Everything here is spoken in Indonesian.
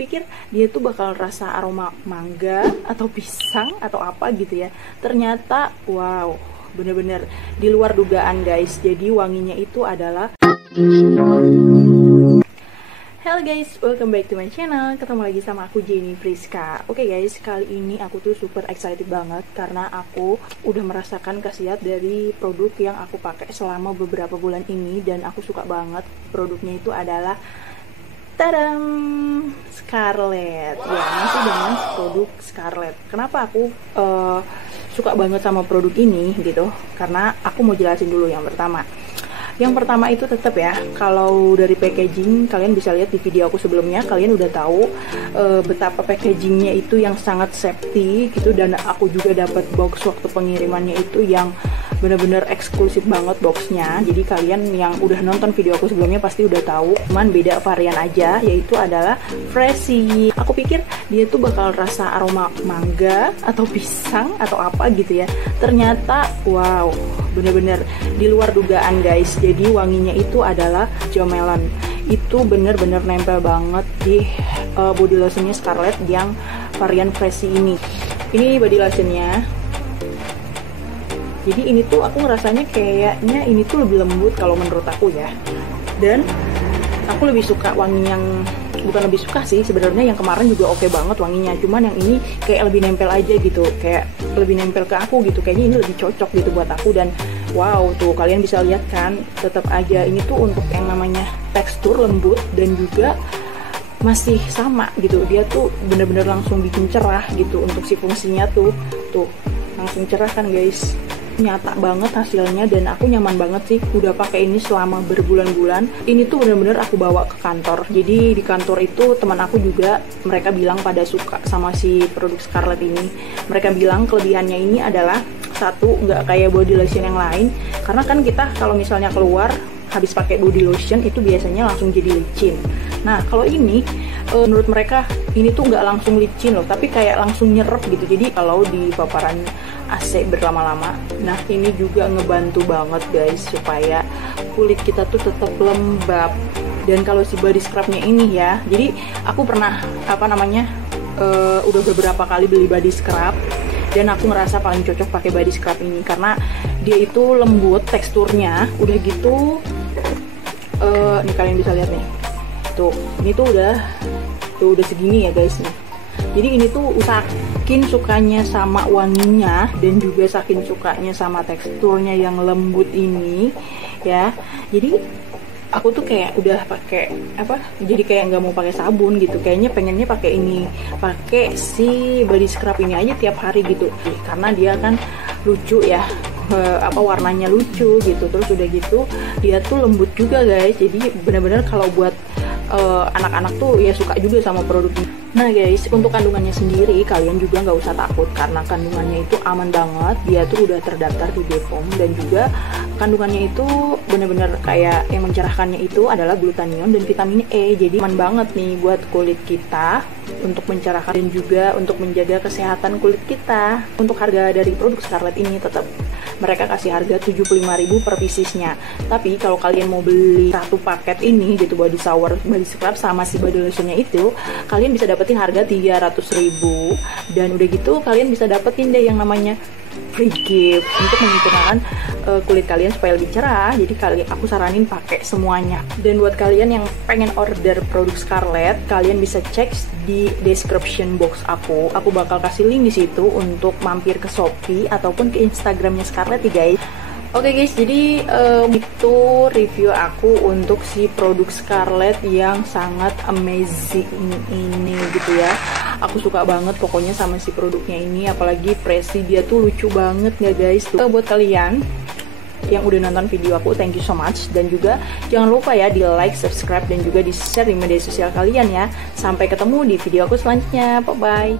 pikir dia tuh bakal rasa aroma mangga atau pisang atau apa gitu ya. Ternyata wow, bener-bener di luar dugaan guys. Jadi wanginya itu adalah Hello guys, welcome back to my channel. Ketemu lagi sama aku Jenny Friska. Oke guys, kali ini aku tuh super excited banget karena aku udah merasakan khasiat dari produk yang aku pakai selama beberapa bulan ini dan aku suka banget. Produknya itu adalah tadam, Scarlett. Ya, masih dengan produk Scarlett. Kenapa aku suka banget sama produk ini gitu? Karena aku mau jelasin dulu yang pertama. Yang pertama itu tetap ya, kalau dari packaging kalian bisa lihat di video aku sebelumnya, kalian udah tahu betapa packagingnya itu yang sangat safety gitu, dan aku juga dapat box waktu pengirimannya itu yang bener-bener eksklusif banget boxnya. Jadi kalian yang udah nonton video aku sebelumnya pasti udah tahu, cuman beda varian aja, yaitu adalah Freshie. Aku pikir dia tuh bakal rasa aroma mangga atau pisang atau apa gitu ya. Ternyata wow, bener-bener di luar dugaan guys. Jadi wanginya itu adalah jomelon. Itu bener-bener nempel banget di body lotionnya Scarlett yang varian Freshie ini. Ini body lotionnya. Jadi ini tuh aku ngerasanya kayaknya ini tuh lebih lembut kalau menurut aku ya. Dan aku lebih suka wangi yang, bukan lebih suka sih sebenarnya, yang kemarin juga oke banget wanginya. Cuman yang ini kayak lebih nempel aja gitu, kayak lebih nempel ke aku gitu. Kayaknya ini lebih cocok gitu buat aku. Dan wow, tuh kalian bisa lihat kan, tetap aja ini tuh untuk yang namanya tekstur lembut dan juga masih sama gitu. Dia tuh bener-bener langsung bikin cerah gitu untuk si fungsinya tuh langsung cerah kan guys. Nyata banget hasilnya dan aku nyaman banget sih udah pakai ini selama berbulan-bulan. Ini tuh bener-bener aku bawa ke kantor. Jadi di kantor itu teman aku juga, mereka bilang pada suka sama si produk Scarlett ini. Mereka bilang kelebihannya ini adalah satu, nggak kayak body lotion yang lain, karena kan kita kalau misalnya keluar habis pakai body lotion itu biasanya langsung jadi licin. Nah kalau ini menurut mereka ini tuh nggak langsung licin loh, tapi kayak langsung nyerep gitu. Jadi kalau di paparan AC berlama-lama, nah ini juga ngebantu banget guys supaya kulit kita tuh tetap lembab. Dan kalau si body scrubnya ini ya, jadi aku pernah udah beberapa kali beli body scrub dan aku ngerasa paling cocok pakai body scrub ini karena dia itu lembut teksturnya, udah gitu nih kalian bisa lihat nih tuh, ini tuh udah segini ya guys nih. Jadi ini tuh saking sukanya sama wanginya dan juga saking sukanya sama teksturnya yang lembut ini ya. Jadi aku tuh kayak udah pakai jadi kayak nggak mau pakai sabun gitu, kayaknya pengennya pakai ini, pakai si body scrub ini aja tiap hari gitu, karena dia kan lucu ya, warnanya lucu gitu. Terus udah gitu dia tuh lembut juga guys. Jadi bener-bener kalau buat anak-anak tuh ya suka juga sama produk ini. Nah guys, untuk kandungannya sendiri kalian juga nggak usah takut karena kandungannya itu aman banget. Dia tuh udah terdaftar di BPOM dan juga kandungannya itu bener-bener kayak yang mencerahkannya itu adalah glutamion dan vitamin E. Jadi aman banget nih buat kulit kita untuk mencerahkan dan juga untuk menjaga kesehatan kulit kita. Untuk harga dari produk Scarlett ini tetap mereka kasih harga 75.000 per piecesnya. Tapi kalau kalian mau beli satu paket ini gitu, body shower, body scrub sama si body lotionnya itu, kalian bisa dapetin harga 300.000. Dan udah gitu kalian bisa dapetin deh yang namanya free gift untuk menyempurnakan kulit kalian supaya lebih cerah. Jadi aku saranin pakai semuanya. Dan buat kalian yang pengen order produk Scarlett, kalian bisa cek di description box aku bakal kasih link di situ untuk mampir ke Shopee ataupun ke Instagramnya Scarlett ya guys. Oke guys, jadi itu review aku untuk si produk Scarlett yang sangat amazing ini gitu ya. Aku suka banget pokoknya sama si produknya ini, apalagi Freshie, dia tuh lucu banget ya guys. Buat kalian yang udah nonton video aku, thank you so much. Dan juga jangan lupa ya di like, subscribe, dan juga di share di media sosial kalian ya. Sampai ketemu di video aku selanjutnya, bye bye.